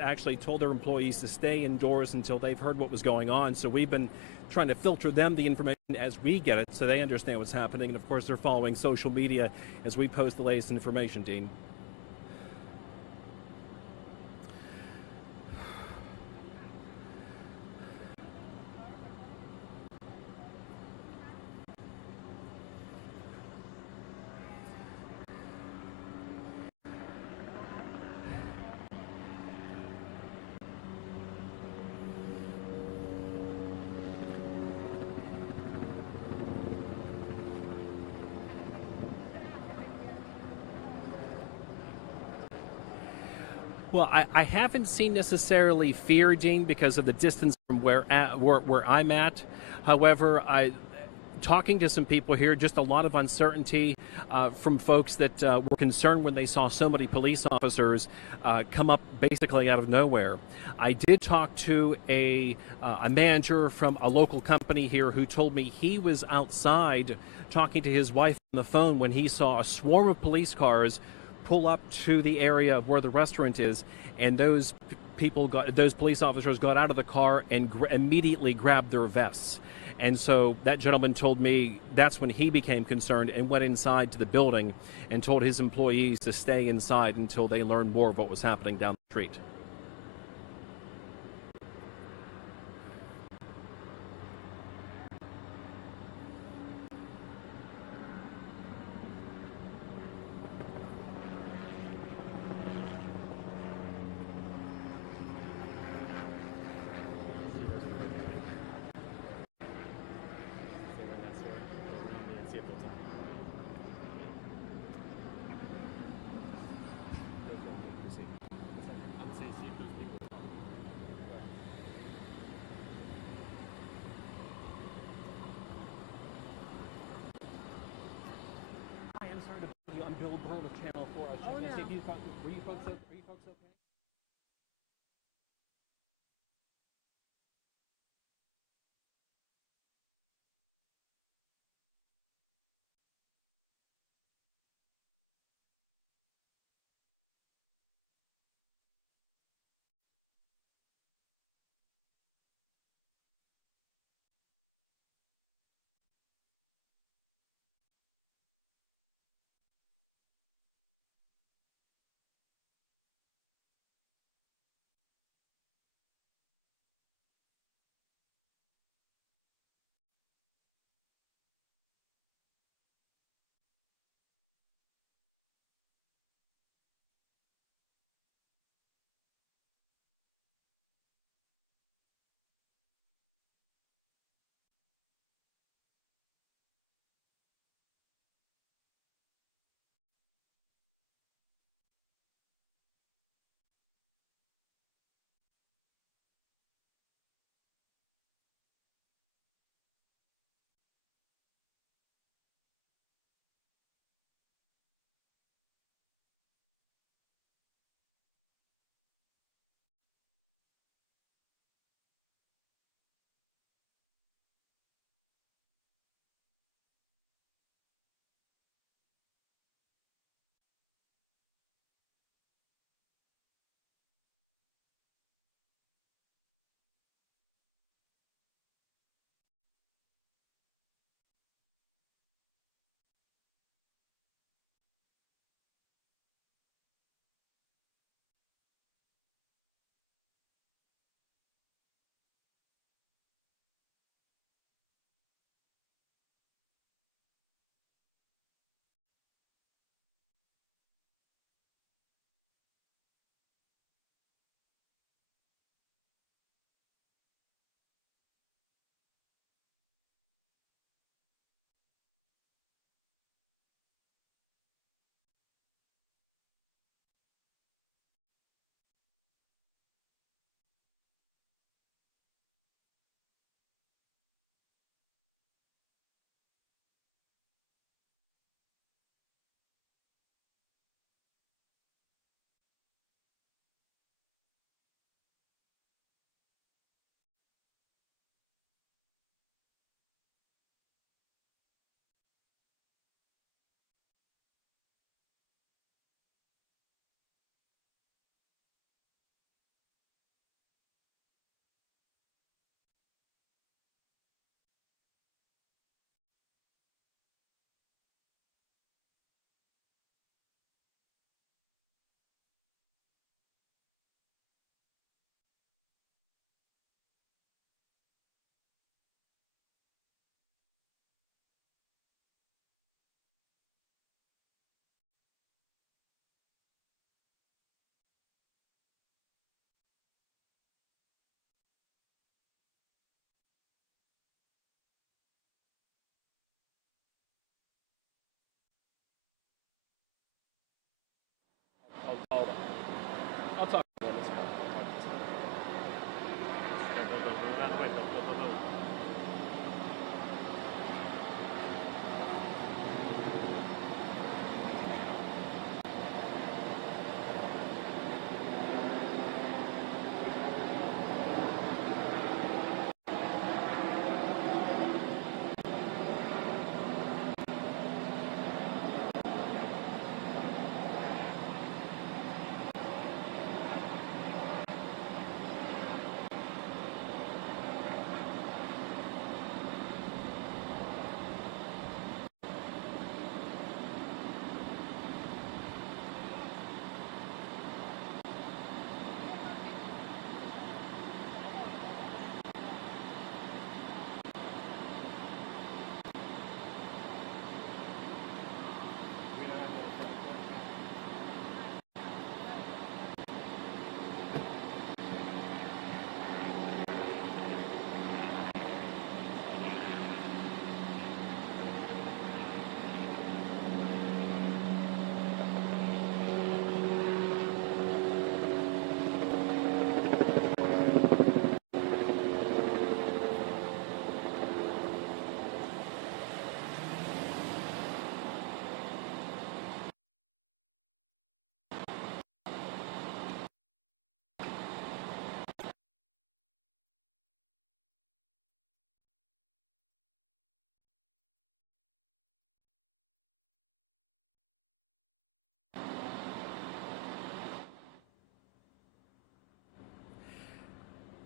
actually told their employees to stay indoors until they've heard what was going on. So we've been trying to filter them the information as we get it so they understand what's happening. And of course, they're following social media as we post the latest information, Dean. Well, I haven't seen necessarily fear, Dean, because of the distance from where I'm at. However, talking to some people here, just a lot of uncertainty from folks that were concerned when they saw so many police officers come up basically out of nowhere. I did talk to a manager from a local company here who told me he was outside talking to his wife on the phone when he saw a swarm of police cars pull up to the area of where the restaurant is, and those police officers got out of the car and immediately grabbed their vests. And so that gentleman told me that's when he became concerned and went inside to the building and told his employees to stay inside until they learned more of what was happening down the street. Hi, I'm sorry to bother you. I'm Bill Burr with Channel 4. I was checking to see if were you folks okay?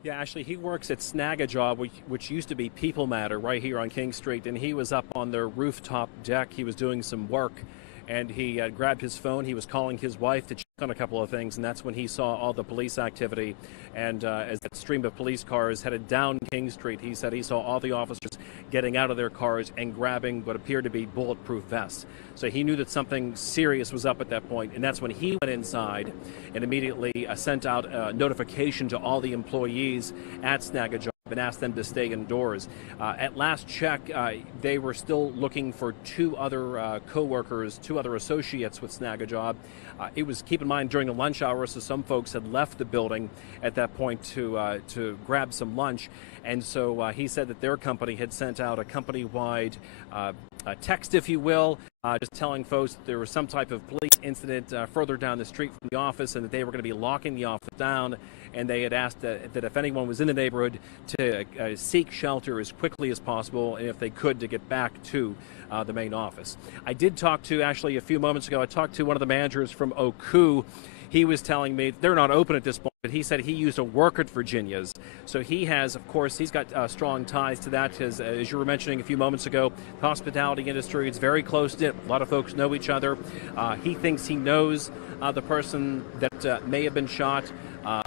Yeah, actually, he works at Snag a Job, which used to be People Matter right here on King Street, and he was up on their rooftop deck. He was doing some work, and he grabbed his phone. He was calling his wife to check on a couple of things, and that's when he saw all the police activity. And as that stream of police cars headed down King Street, he said he saw all the officers getting out of their cars and grabbing what appeared to be bulletproof vests. So he knew that something serious was up at that point, and that's when he went inside and immediately sent out a notification to all the employees at Snag a Job and asked them to stay indoors. At last check, they were still looking for two other co-workers, two other associates with Snag a Job. It was, keep in mind, during the lunch hour, so some folks had left the building at that point to grab some lunch. And so he said that their company had sent out a company-wide text, if you will, just telling folks that there was some type of police incident further down the street from the office and that they were going to be locking the office down. And they had asked that if anyone was in the neighborhood to seek shelter as quickly as possible, and if they could, to get back to the main office. I did talk to, actually, a few moments ago, I talked to one of the managers from Oku. He was telling me they're not open at this point, but he said he used to work at Virginia's. So he has, of course, he's got strong ties to that. As you were mentioning a few moments ago, the hospitality industry is very close-knit. A lot of folks know each other. He thinks he knows the person that may have been shot.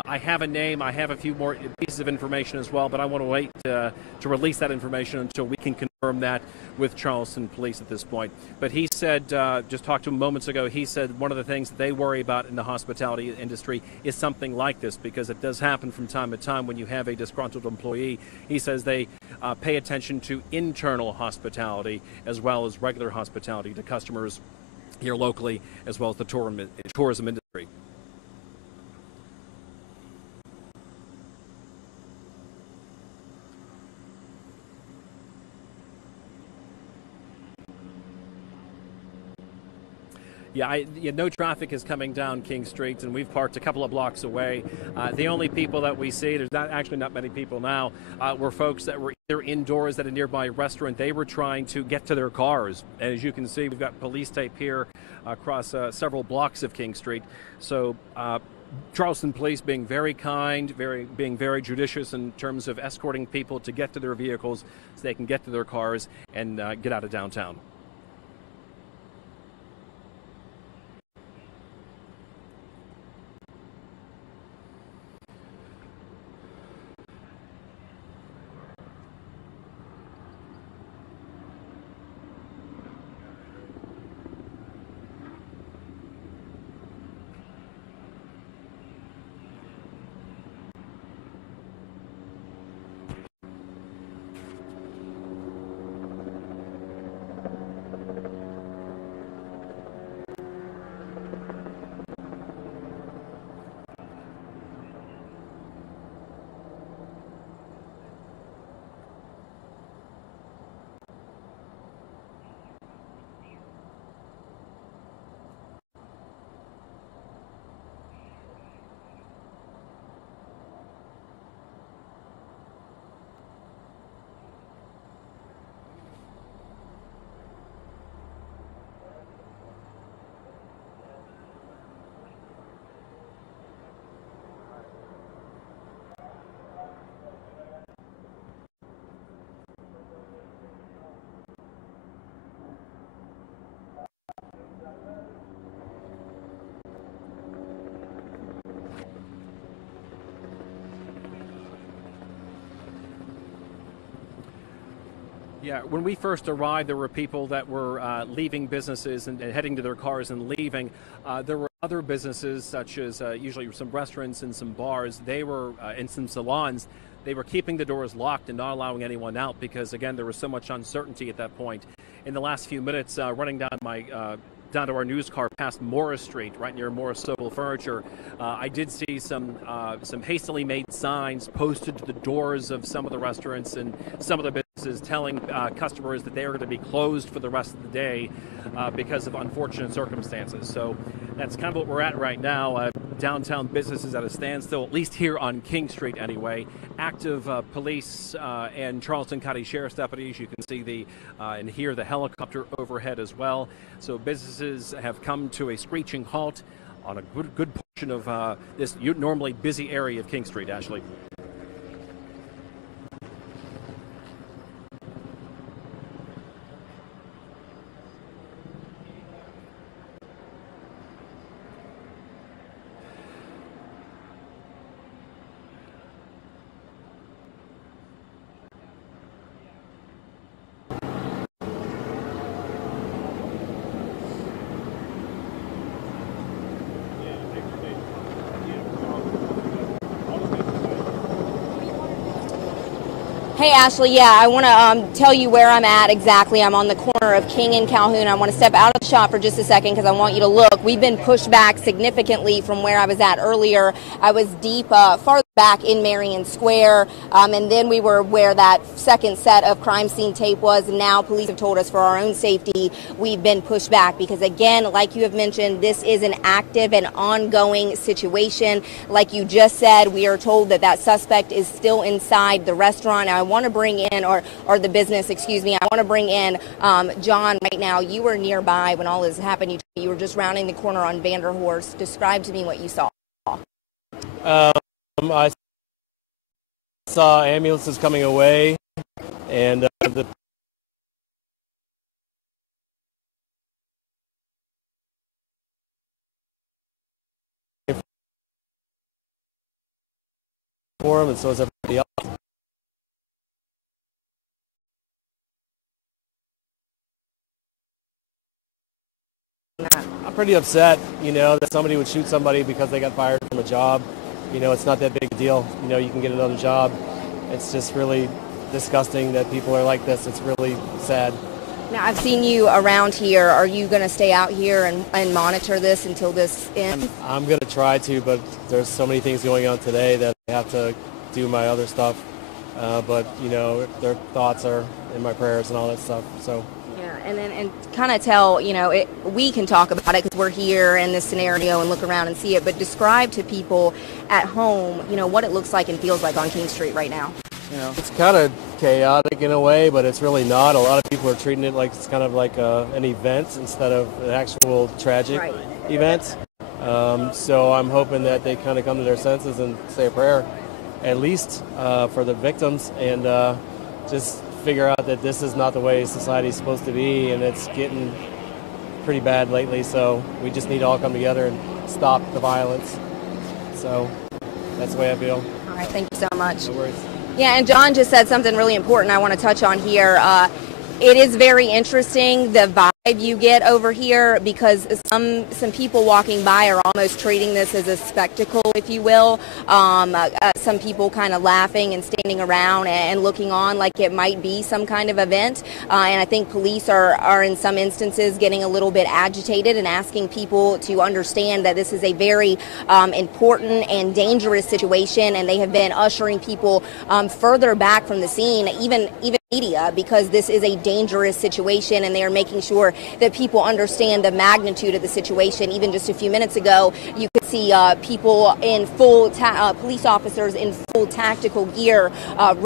I have a name. I have a few more pieces of information as well, but I want to wait to release that information until we can confirm that with Charleston Police at this point. But he said, just talked to him moments ago, he said one of the things that they worry about in the hospitality industry is something like this, because it does happen from time to time when you have a disgruntled employee. He says they pay attention to internal hospitality as well as regular hospitality to customers here locally, as well as the tourism industry. Yeah, no traffic is coming down King Street, and we've parked a couple of blocks away. The only people that we see, there's actually not many people now, were folks that were either indoors at a nearby restaurant. They were trying to get to their cars. And as you can see, we've got police tape here across several blocks of King Street. So Charleston Police being very kind, being very judicious in terms of escorting people to get to their vehicles so they can get to their cars and get out of downtown. Yeah, when we first arrived, there were people that were leaving businesses and heading to their cars and leaving. There were other businesses, such as usually some restaurants and some bars. They were, and some salons. They were keeping the doors locked and not allowing anyone out because, again, there was so much uncertainty at that point. In the last few minutes, running down to our news car past Morris Street, right near Morris Sokol Furniture, I did see some hastily made signs posted to the doors of some of the restaurants and some of the businesses telling customers that they are going to be closed for the rest of the day because of unfortunate circumstances. So that's kind of what we're at right now. Downtown business is at a standstill, at least here on King Street anyway. Active police and Charleston County Sheriff's deputies. You can see and hear the helicopter overhead as well. So businesses have come to a screeching halt on a good portion of this normally busy area of King Street, Ashley. Hey, Ashley. Yeah, I want to tell you where I'm at exactly. I'm on the corner of King and Calhoun. I want to step out of the shop for just a second because I want you to look. We've been pushed back significantly from where I was at earlier. I was deep, farther back in Marion Square, and then we were where that second set of crime scene tape was. And now police have told us for our own safety, we've been pushed back because, again, like you have mentioned, this is an active and ongoing situation. Like you just said, we are told that that suspect is still inside the restaurant. Now, I want to bring in, or the business, excuse me, I want to bring in John right now. You were nearby when all this happened. You were just rounding the corner on Vanderhorst. Describe to me what you saw. I saw ambulances coming away, and the for him, and so is everybody else. I'm pretty upset, that somebody would shoot somebody because they got fired from a job. It's not that big a deal. You can get another job. It's just really disgusting that people are like this. It's really sad. Now, I've seen you around here. Are you going to stay out here and monitor this until this ends? I'm going to try to, but there's so many things going on today that I have to do my other stuff. But their thoughts are in my prayers and all that stuff. So. Yeah, and kind of tell, we can talk about it because we're here in this scenario and look around and see it, but describe to people at home, what it looks like and feels like on King Street right now. It's kind of chaotic in a way, but it's really not. A lot of people are treating it like it's kind of like an event instead of an actual tragic event. So I'm hoping that they kind of come to their senses and say a prayer, at least for the victims, and just figure out that this is not the way society is supposed to be, and it's getting pretty bad lately. So we just need to all come together and stop the violence. So that's the way I feel. All right, thank you so much. No worries. Yeah, and John just said something really important I want to touch on here. It is very interesting, the vibe you get over here, because some people walking by are almost treating this as a spectacle, if you will. Some people kind of laughing and standing around and looking on like it might be some kind of event. And I think police are in some instances getting a little bit agitated and asking people to understand that this is a very important and dangerous situation, and they have been ushering people further back from the scene, even media, because this is a dangerous situation, and they are making sure that people understand the magnitude of the situation. Even just a few minutes ago, you could see people in full police officers in full tactical gear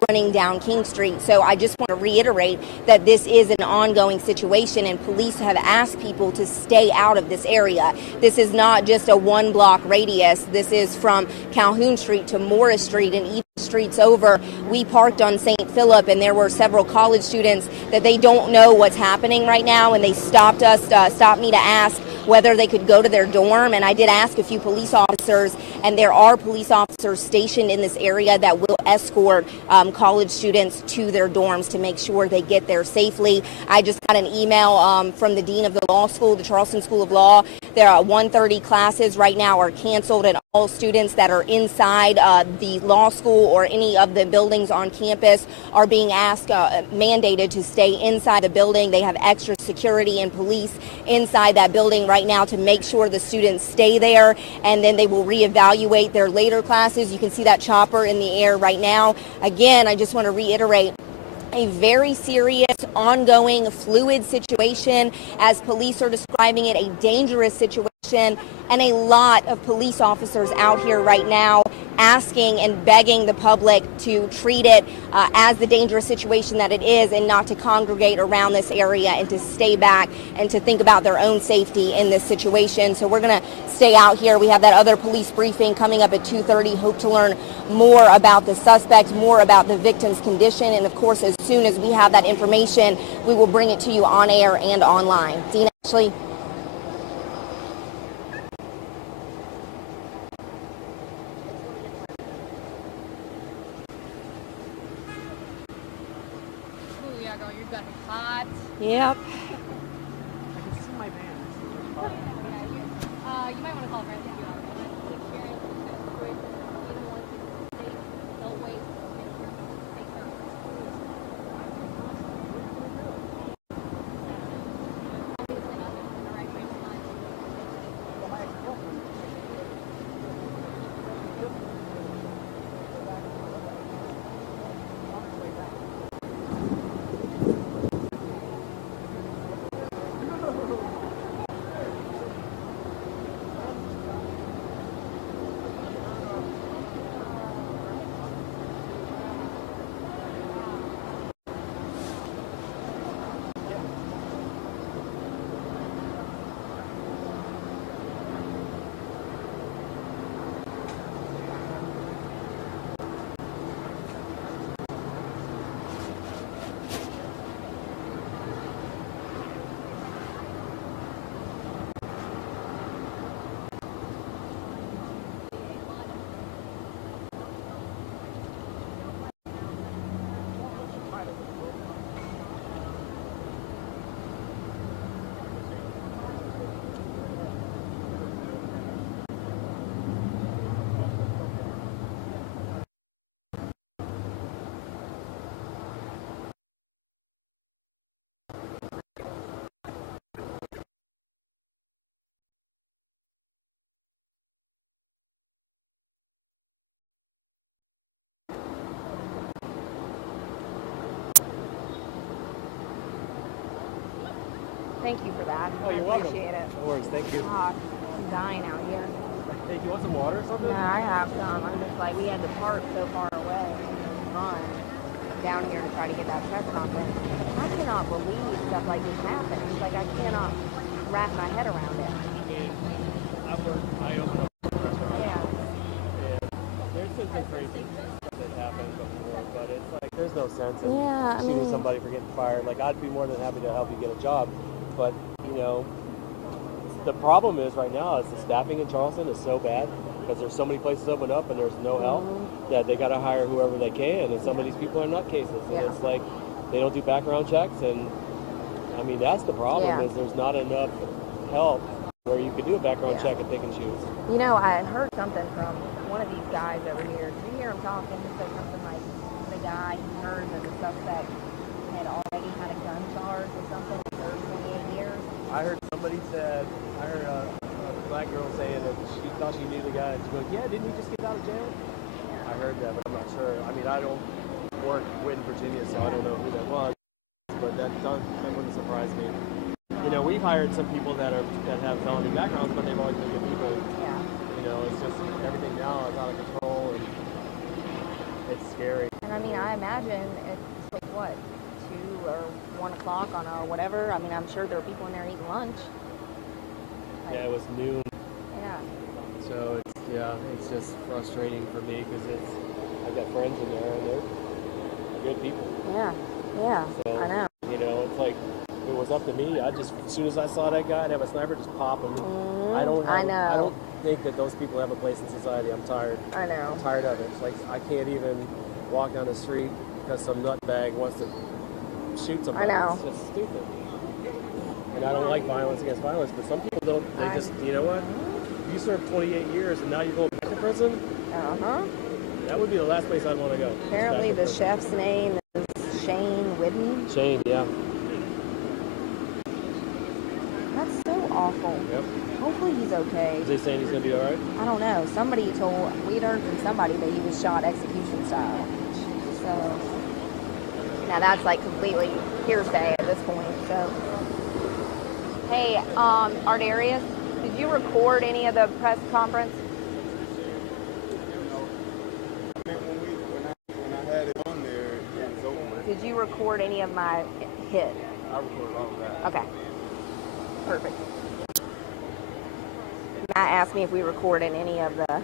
running down King Street. So I just want to reiterate that this is an ongoing situation, and police have asked people to stay out of this area. This is not just a one-block radius. This is from Calhoun Street to Morris Street and even streets over. We parked on St. Philip, and there were several college students that they don't know what's happening right now, and they stopped me to ask whether they could go to their dorm. And I did ask a few police officers, and there are police officers stationed in this area that will escort college students to their dorms to make sure they get there safely. I just got an email from the dean of the law school, the Charleston School of Law. There are 130 classes right now are canceled, and all students that are inside the law school or any of the buildings on campus are being asked, mandated to stay inside the building. They have extra security and police inside that building right now to make sure the students stay there, and then they will reevaluate their later classes. You can see that chopper in the air right now. Again, I just want to reiterate, a very serious, ongoing, fluid situation, as police are describing it, a dangerous situation, and a lot of police officers out here right now asking and begging the public to treat it as the dangerous situation that it is, and not to congregate around this area, and to stay back and to think about their own safety in this situation. So we're going to stay out here. We have that other police briefing coming up at 2:30. Hope to learn more about the suspect, more about the victim's condition, and of course, as soon as we have that information, we will bring it to you on air and online. Dean, Ashley. Yep. I can see my van. You might want to call it right now. Thank you for that. Oh, you're I welcome. appreciate it. No worries, thank you. God, I'm dying out here. Hey, do you want some water or something? Yeah, I have some. I'm just like, we had to park so far away and run down here to try to get that press conference. I cannot believe stuff like this happens. Like, I cannot wrap my head around it. I mean, I opened up a restaurant. Yeah. And there's been some crazy stuff that happened before, but it's like, there's no sense in Yeah, I shooting mean, somebody for getting fired. Like, I'd be more than happy to help you get a job, but, you know, the problem is right now is the staffing in Charleston is so bad because there's so many places open up and there's no help that they got to hire whoever they can, and some of these people are nutcases. And it's like they don't do background checks, and I mean that's the problem is there's not enough help where you could do a background check and pick and choose. You know, I heard something from one of these guys over here. Did you hear him talking? He said something like the guy he heard that the suspect had already had a gun charge or something and served 28 years. I heard somebody said, I heard a black girl saying that she thought she knew the guy. And she goes, yeah, didn't he just get out of jail? I heard that, but I'm not sure. I mean, I don't work in Virginia, so I don't know who that was. But that wouldn't surprise me. You know, we've hired some people that have felony backgrounds, but they've always been good people. Yeah. You know, it's just everything now is out of control, and it's scary. And I mean, I imagine it's like what, 2 or 1 o'clock on a whatever. I mean, I'm sure there are people in there eating lunch. Like, Yeah, it was noon. Yeah. So it's just frustrating for me because I've got friends in there and they're good people. Yeah. Yeah. So, I know. You know, it's like if it was up to me, I just as soon as I saw that guy, I'd have a sniper just pop him. I don't think that those people have a place in society. I'm tired. I know. I'm tired of it. It's like I can't even walk down the street because some nutbag wants to shoot somebody. I know. It's just stupid. And I don't like violence against violence, but some people don't. They just, you know what? You served 28 years and now you're going back to prison? That would be the last place I'd want to go. Apparently the chef's name is Shane Whidden. Shane, yeah. That's so awful. Yep. Hopefully he's okay. Is they saying he's going to be all right? I don't know. We'd heard from somebody that he was shot execution style. So, now that's like completely hearsay at this point, so. Hey, Ardarius, did you record any of the press conference? When I had it on there, it was over. Did you record any of my hit? I recorded all of that. Okay. Perfect. Matt asked me if we recorded any of the...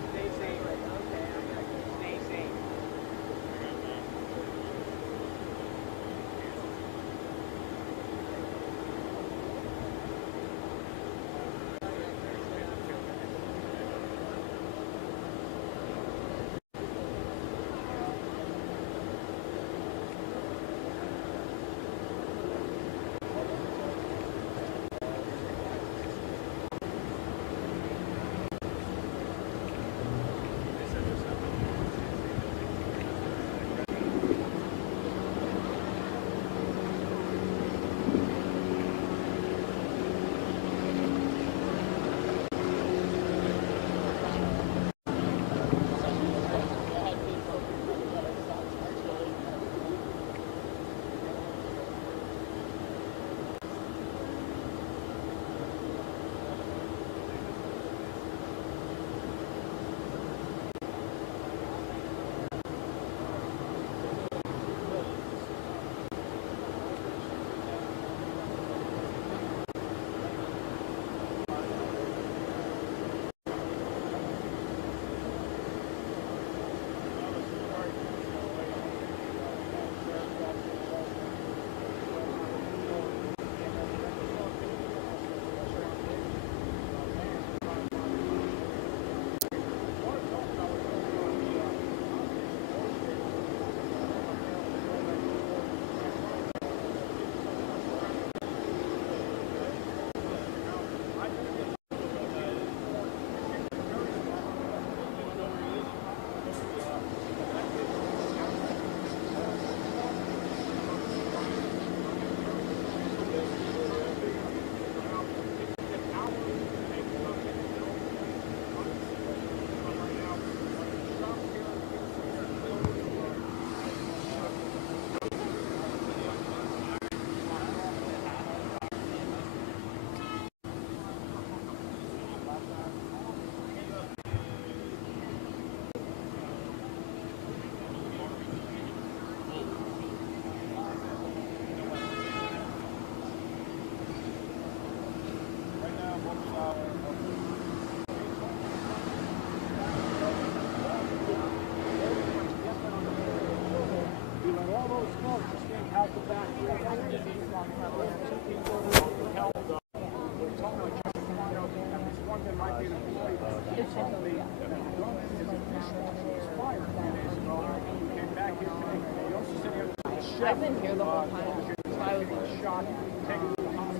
I've been here the whole time, so I was in shock.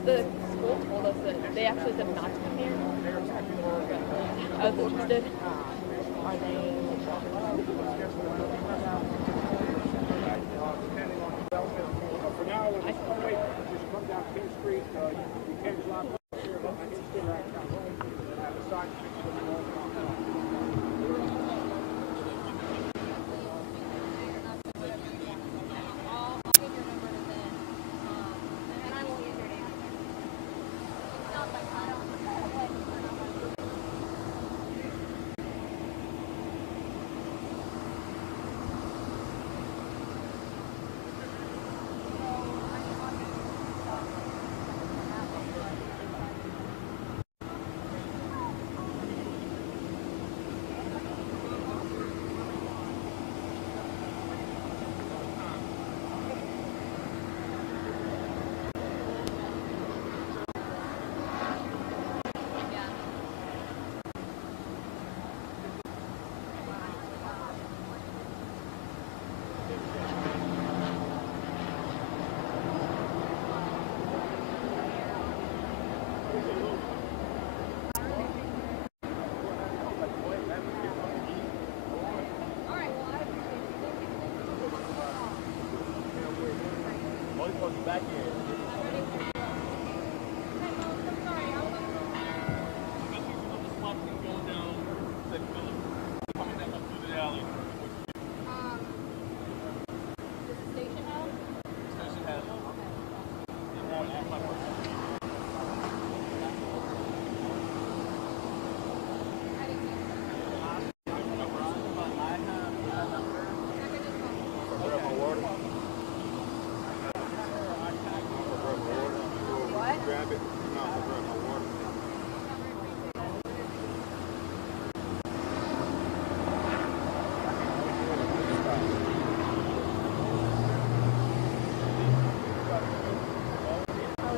The school told us that they actually said not to come here. I was interested. Are they? For now, let's wait. Just come down King Street. You can't drive up here. King Street right now. Have a side back in.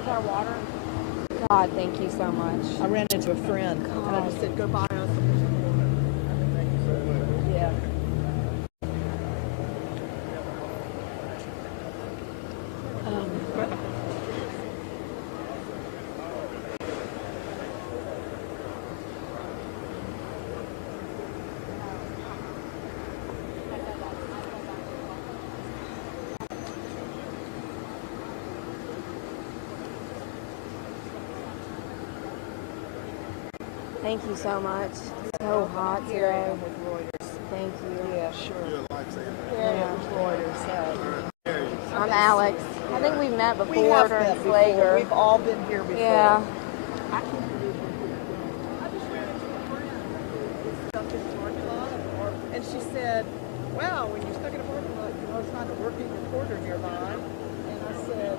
Our water. God, thank you so much. I ran into a friend and I just said, go buy us some water. Yeah. Thank you so much. It's so hot today. With Reuters. Thank you. Yeah, sure. You're a lifesaver. Yeah, with Reuters. I'm Alex. I think we've met before We have during met before. Slager. We've all been here before. Yeah. I can't believe it. I just ran into a friend who's stuck in the parking lot, and she said, wow, when you're stuck in a parking lot, you must find a working recorder nearby. And I said,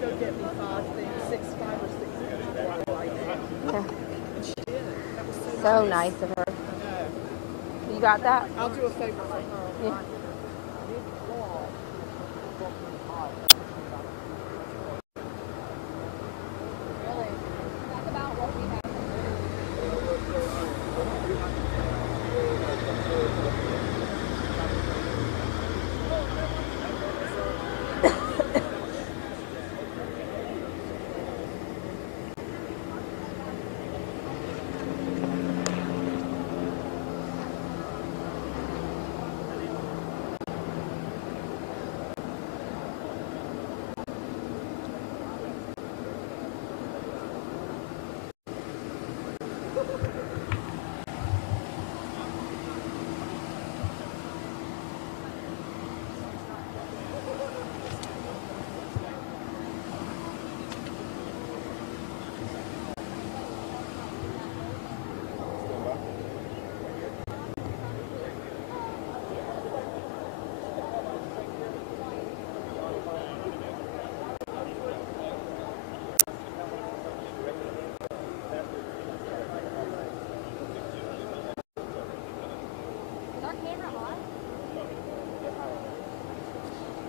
go get me five or six things like that. Yeah. And she did. That was So nice of her. I know. You got that? I'll do a favor for her. Yeah.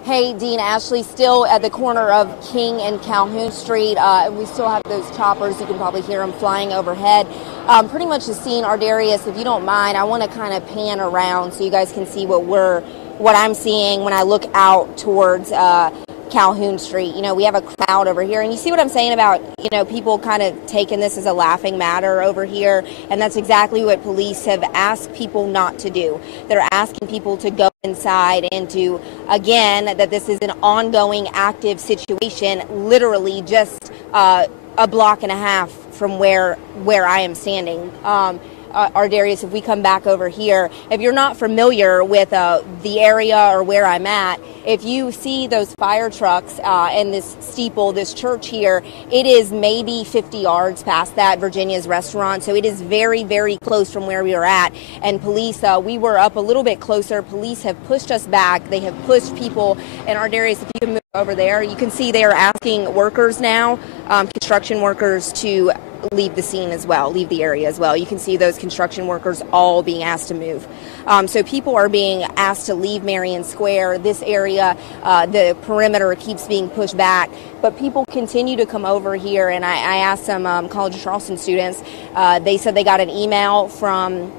Hey, Dean, Ashley, still at the corner of King and Calhoun Street. We still have those choppers. You can probably hear them flying overhead. Pretty much the scene, Ardarius, if you don't mind, I want to kind of pan around so you guys can see what I'm seeing when I look out towards Calhoun Street. You know, we have a crowd over here, and you see what I'm saying about, you know, people kind of taking this as a laughing matter over here, and that's exactly what police have asked people not to do. They're asking people to go inside and to, again, that this is an ongoing active situation, literally just a block and a half from where I am standing. Ardarius, if we come back over here, if you're not familiar with the area or where I'm at, if you see those fire trucks and this steeple, this church here, it is maybe 50 yards past that, Virginia's restaurant. So it is very, very close from where we are at. And police, we were up a little bit closer. Police have pushed us back. They have pushed people. And Ardarius, if you can move over there, you can see they are asking workers now, construction workers, to leave the scene as well, leave the area as well. You can see those construction workers all being asked to move. So people are being asked to leave Marion Square. This area, the perimeter keeps being pushed back, but people continue to come over here. And I asked some College of Charleston students, they said they got an email from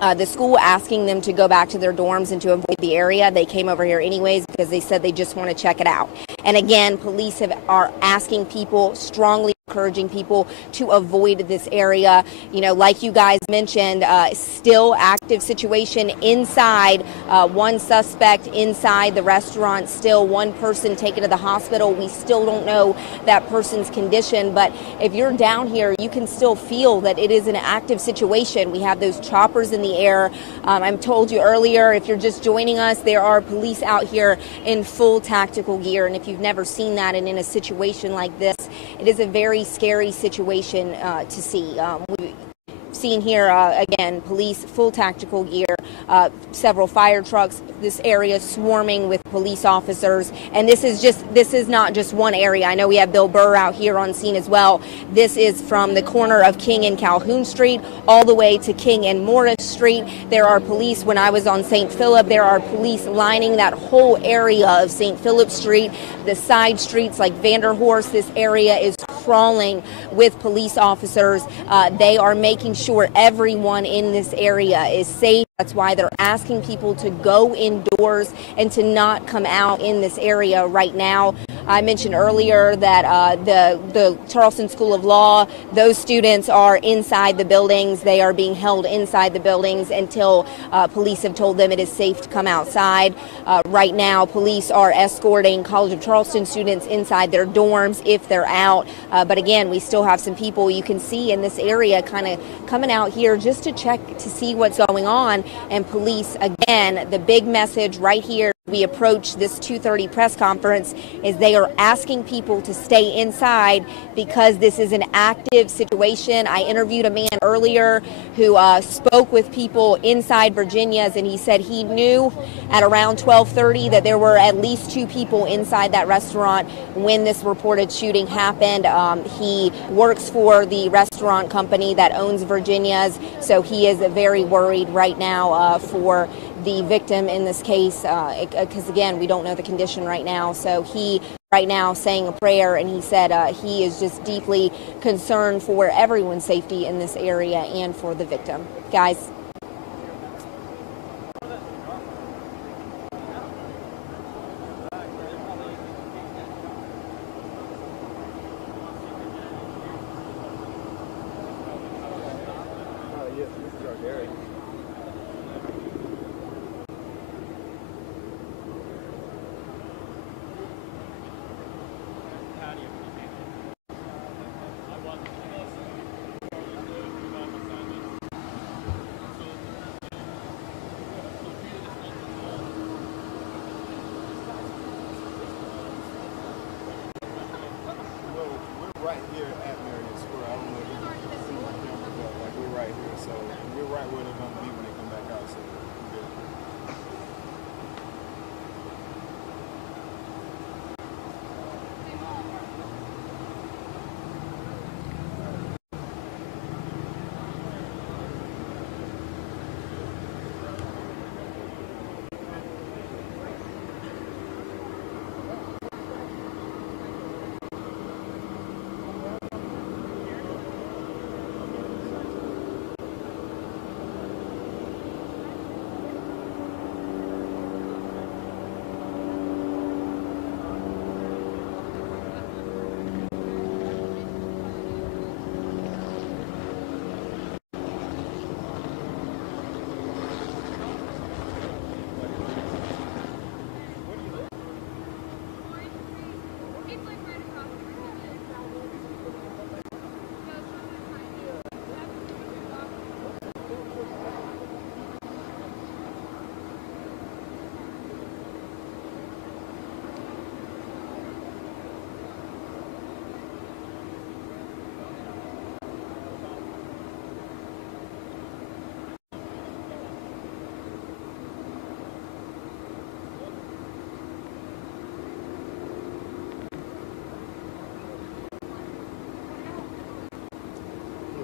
the school asking them to go back to their dorms and to avoid the area. They came over here anyways because they said they just want to check it out. And again, police are asking people, strongly encouraging people to avoid this area. You know, like you guys mentioned, still active situation inside, one suspect inside the restaurant, still one person taken to the hospital. We still don't know that person's condition, but if you're down here, you can still feel that it is an active situation. We have those choppers in the air. I told you earlier, if you're just joining us, there are police out here in full tactical gear, and if you've never seen that and in a situation like this, it is a very scary situation to see. We've seen here, again, police, full tactical gear, several fire trucks, this area swarming with police officers. And this is not just one area. I know we have Bill Burr out here on scene as well. This is from the corner of King and Calhoun Street all the way to King and Morris Street. There are police. When I was on St. Philip, there are police lining that whole area of St. Philip Street, the side streets like Vanderhorst. This area is crawling with police officers. They are making sure everyone in this area is safe. That's why they're asking people to go indoors and to not come out in this area right now. I mentioned earlier that the Charleston School of Law, those students are inside the buildings. They are being held inside the buildings until police have told them it is safe to come outside. Right now, police are escorting College of Charleston students inside their dorms if they're out. But again, we still have some people you can see in this area kind of coming out here just to check to see what's going on. And police, again, the big message right here, we approach this 2:30 press conference, is they are asking people to stay inside because this is an active situation. I interviewed a man earlier who spoke with people inside Virginia's, and he said he knew at around 12:30 that there were at least 2 people inside that restaurant when this reported shooting happened. He works for the restaurant company that owns Virginia's, so he is very worried right now for the victim in this case, because again, we don't know the condition right now. So he right now saying a prayer, and he said he is just deeply concerned for everyone's safety in this area and for the victim. Guys. Right here at Marion Square. I don't know if you can see my camera, but like we're right here, so we're right where they're gonna be when they come back out. So we're good.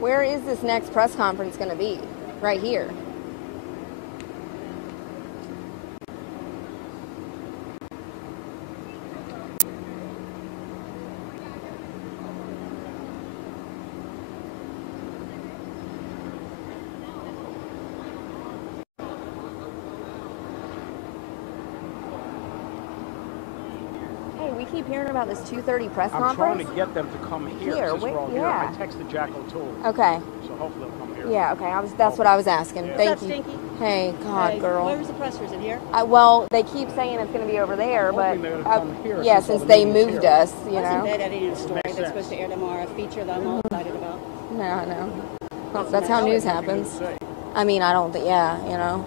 Where is this next press conference going to be? Right here. We keep hearing about this 2:30 press I'm conference. trying to get them to come here. Here, Since we're all here. yeah. I texted Jack O'Toole. Okay. So hopefully they'll come here. Yeah, okay. That's what I was asking. Yeah. Thank What's you. up, Stinky? Hey, God, Hey, girl. Where's the press? Is it here? Well, they keep saying it's going to be over there, I'm but hoping they're gonna come here yeah, since all since the they meetings moved here. us, you I was in know. bed editing a story Makes that's sense. supposed to air tomorrow, a feature that I'm all excited about. No. Well, that's how news happens. I mean, I don't think. Yeah, you know.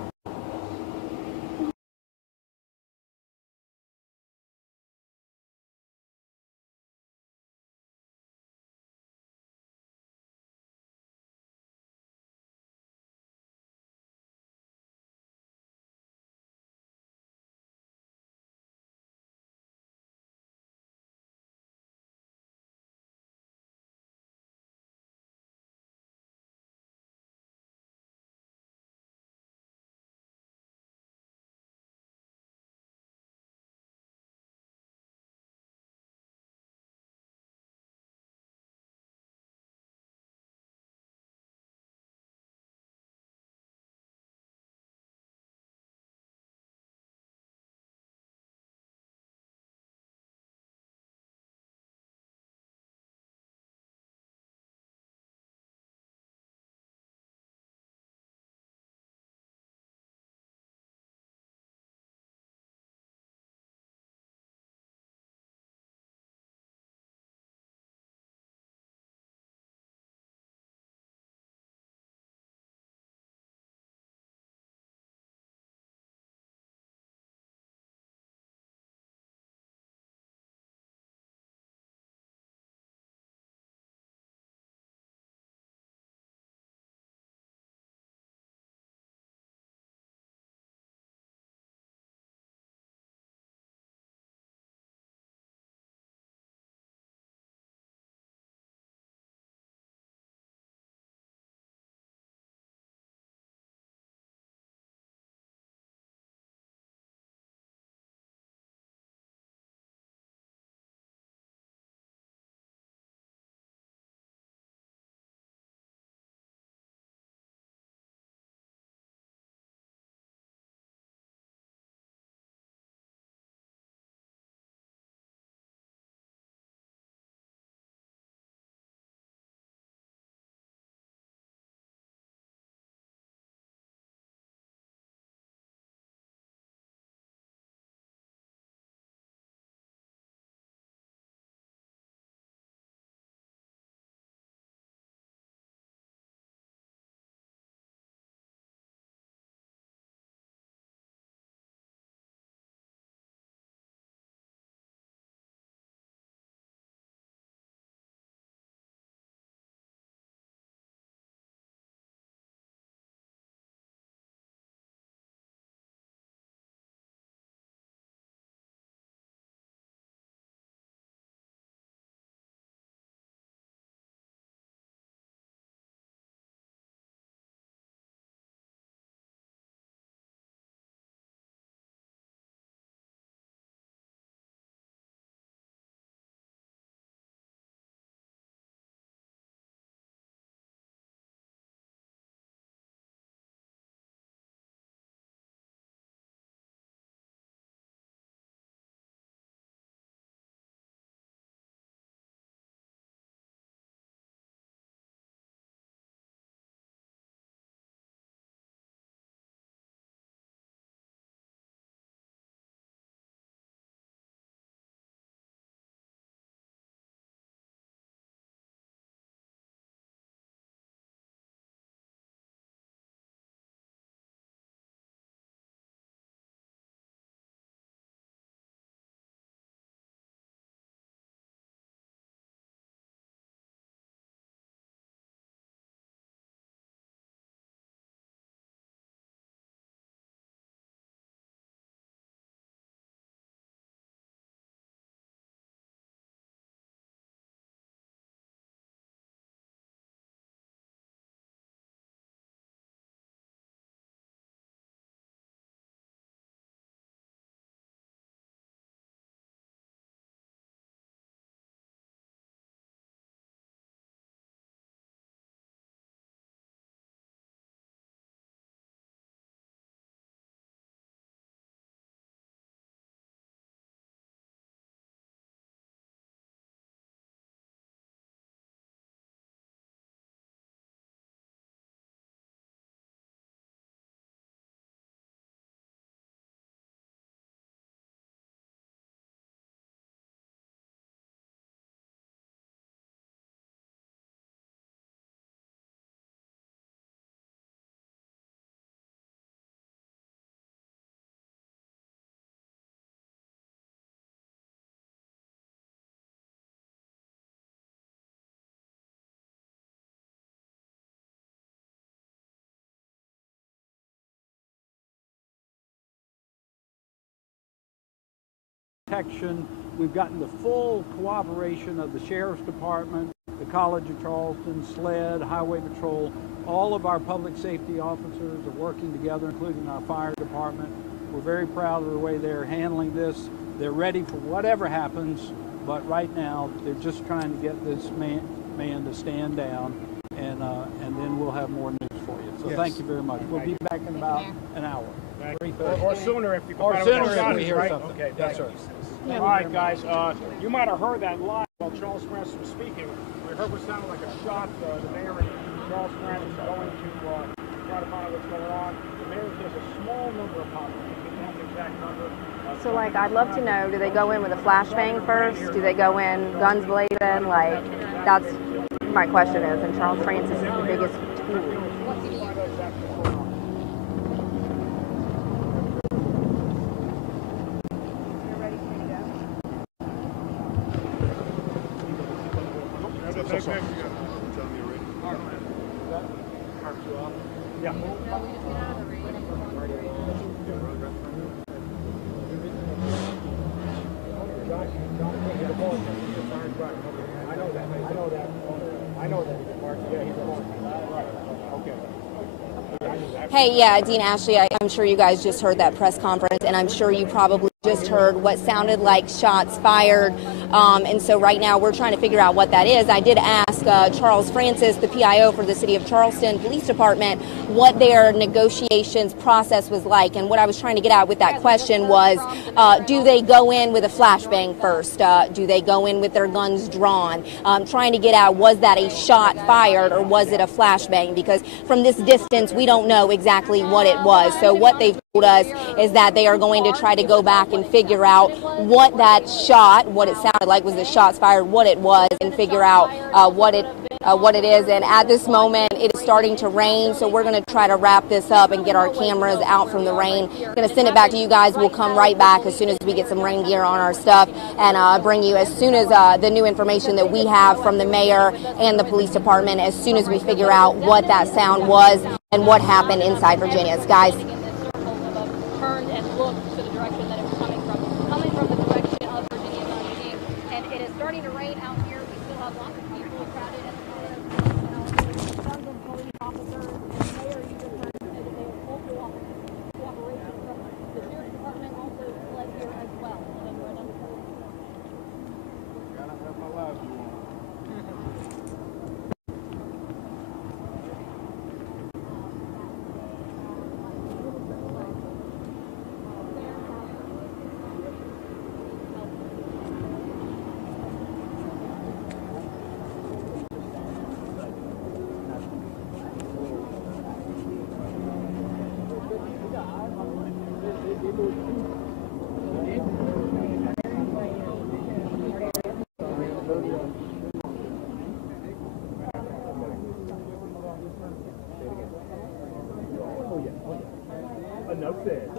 protection. We've gotten the full cooperation of the Sheriff's Department, the College of Charleston, SLED, Highway Patrol. All of our public safety officers are working together, including our fire department. We're very proud of the way they're handling this. They're ready for whatever happens, but right now they're just trying to get this man to stand down, and then we'll have more news for you. So thank you very much. We'll be back in about an hour. Or sooner if you can Or find out sooner what that if we is, hear right? something. Okay, Yes, sir. All right, guys. You might have heard that live while Charles Francis was speaking. We heard what sounded like a shot. The mayor and Charles Francis going to try to find out what's going on. The mayor says a small number of hostages. He doesn't have the exact number. So, like, I'd love to know, do they go in with a flashbang first? Do they go in guns blazing? Like, that's my question is, and Charles Francis is the biggest tool. Yeah. Hey, yeah, Dean Ashley, I'm sure you guys just heard that press conference, and I'm sure you probably just heard what sounded like shots fired. And so right now we're trying to figure out what that is. I did ask Charles Francis, the PIO for the City of Charleston Police Department, what their negotiations process was like. And what I was trying to get at with that question was, do they go in with a flashbang first? Do they go in with their guns drawn? Trying to get at, was that a shot fired or was it a flashbang? Because from this distance, we don't know exactly what it was. So what they've told us is that they are going to try to go back and figure out what that shot, what it sounded like was the shots fired, what it was, and figure out what it is. And at this moment, it is starting to rain, so we're going to try to wrap this up and get our cameras out from the rain. Going to send it back to you guys. We'll come right back as soon as we get some rain gear on our stuff and bring you as soon as the new information that we have from the mayor and the police department, as soon as we figure out what that sound was and what happened inside Virginia. Guys. Turned and looked to the direction that it was coming from the direction of Virginia 19. And it is starting to rain out here. We still have lots of people crowded at the moment. Tons of police officers. And the mayor, you just heard, said that they will full cooperation from the Sheriff's Department, also led here as well. Gotta have my live view on. Enough said.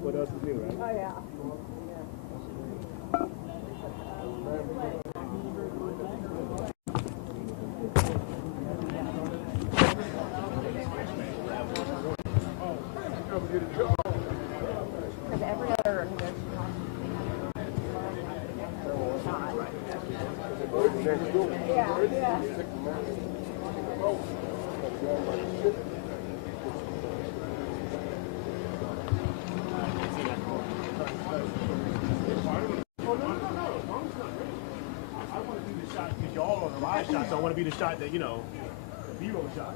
What else to do, right? Oh, yeah. Because every other I want to do the shot because y'all are the live shots. So I want to be the shot that, you know, the B-roll shot.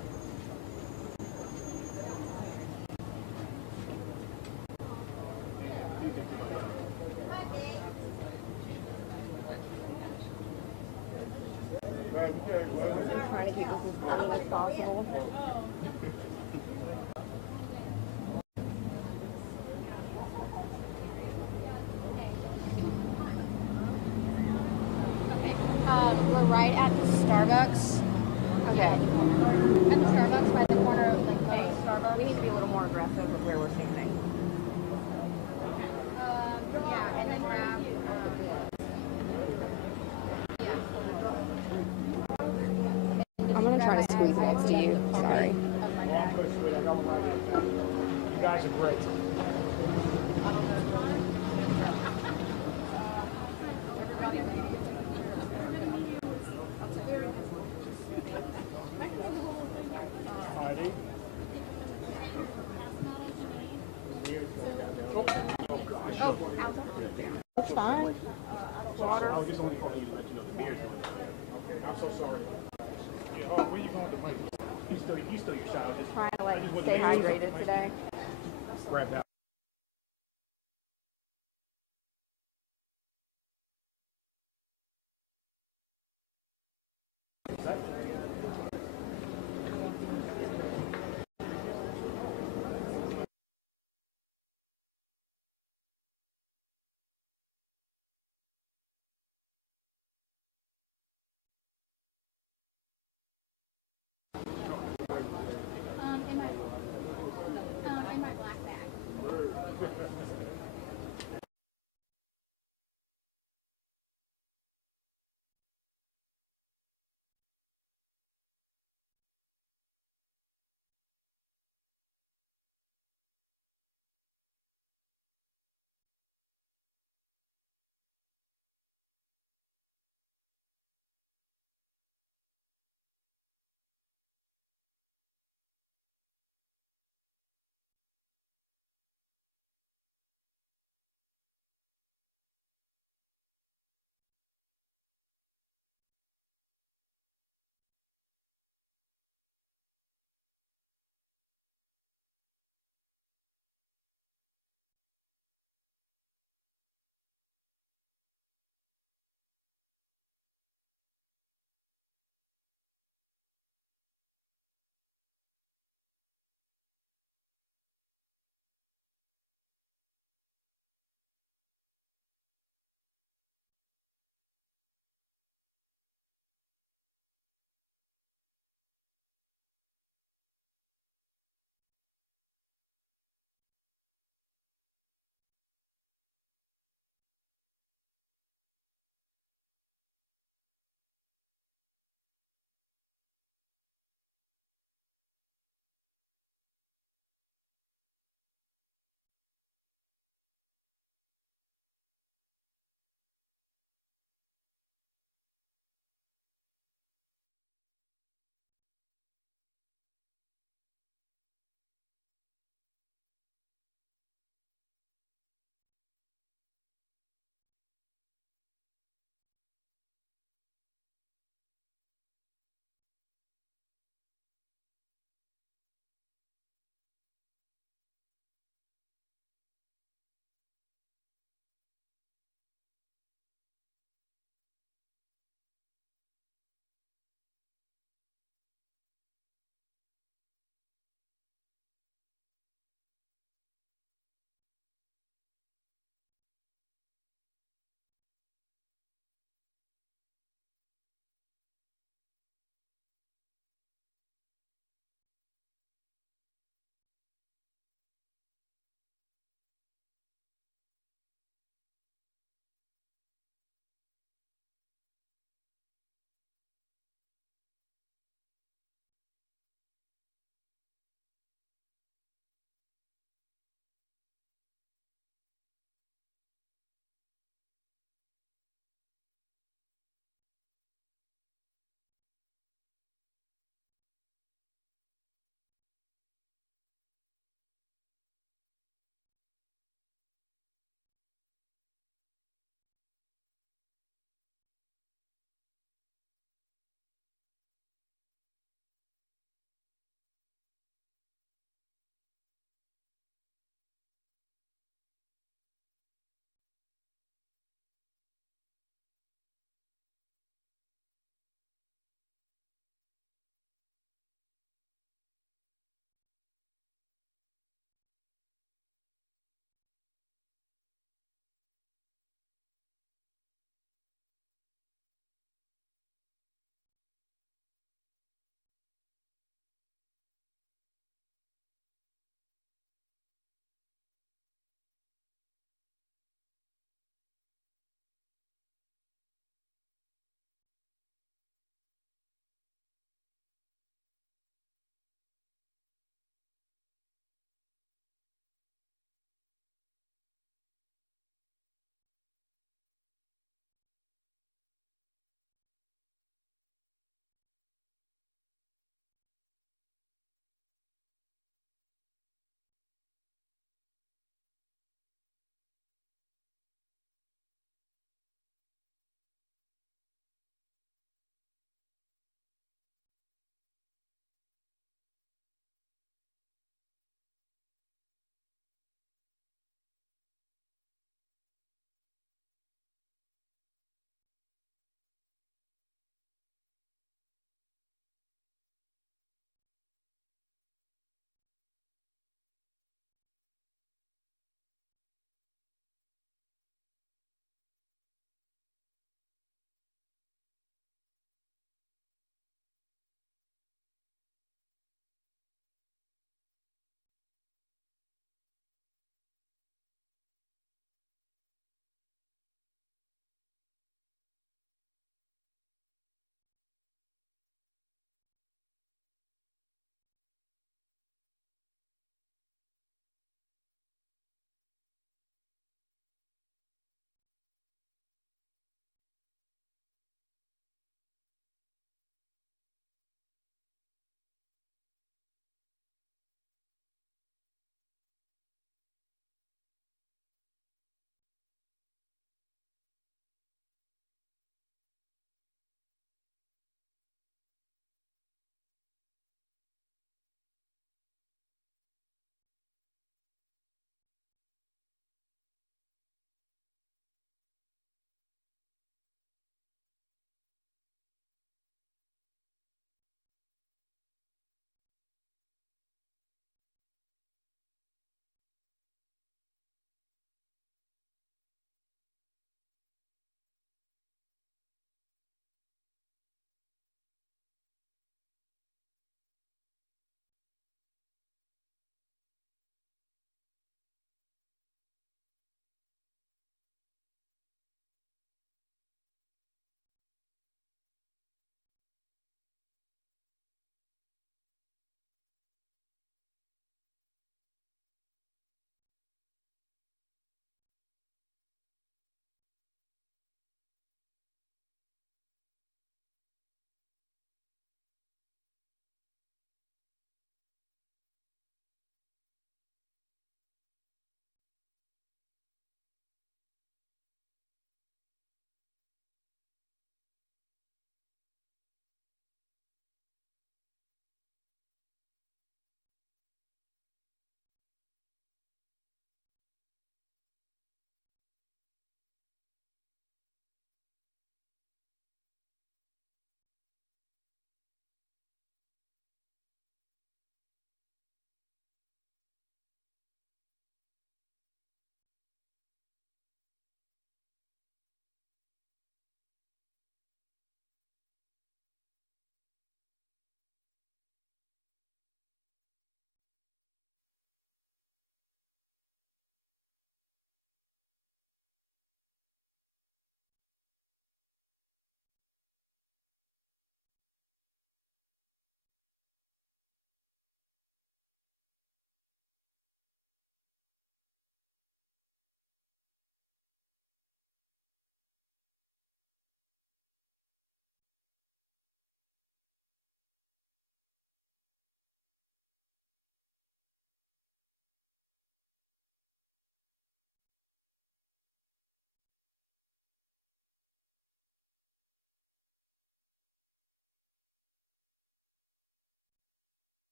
trying to keep this as clean as possible. We're right at the Starbucks. Okay. At the Starbucks by the corner of like Starbucks. We need to be a little more aggressive with where we're standing. Yeah, and then grab. squeeze next to you. Sorry. Oh, I'm good, sweet. I got one right here. You guys are great. Heidi? Oh, gosh. It's fine. I was just only calling you to let you know the beer's doing it. Okay, I'm so sorry. Yeah, oh, where you going to Mike? He's still your child. Trying to stay hydrated today. Grab that.